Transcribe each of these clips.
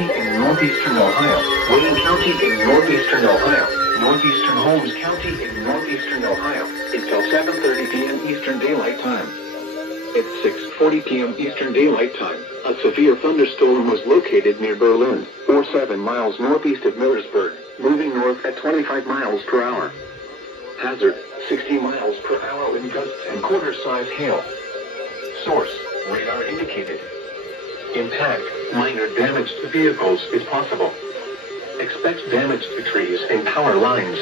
County in northeastern Ohio, Wayne County in northeastern Ohio, northeastern Holmes County in northeastern Ohio, until 7:30 p.m. Eastern Daylight Time. At 6:40 p.m. Eastern Daylight Time, a severe thunderstorm was located near Berlin, or 7 miles northeast of Millersburg, moving north at 25 miles per hour. Hazard, 60 miles per hour in gusts and quarter-size hail. Source, radar indicated. Impact, minor damage to vehicles is possible. Expect damage to trees and power lines.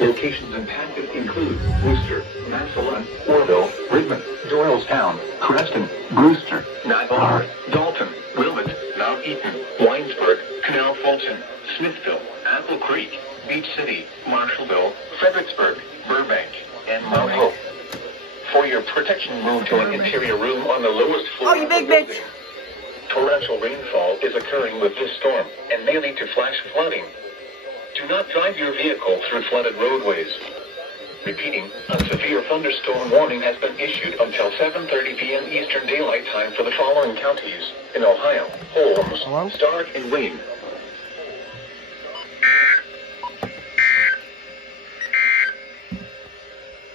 Locations impacted include Worcester, Massillon, Orville, Redmond, Doylestown, Creston, Brewster, Navarre, Dalton, Wilmot, Mount Eaton, Winesburg, Canal Fulton, Smithville, Apple Creek, Beach City, Marshallville, Fredericksburg, Burbank, and Mount Hope. For your protection, move to an interior room on the lowest floor. Oh, you big bitch! Torrential rainfall is occurring with this storm and may lead to flash flooding. Do not drive your vehicle through flooded roadways. Repeating, a severe thunderstorm warning has been issued until 7:30 p.m. Eastern Daylight Time for the following counties in Ohio: Holmes, Stark, and Wayne.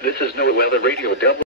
This is No Weather Radio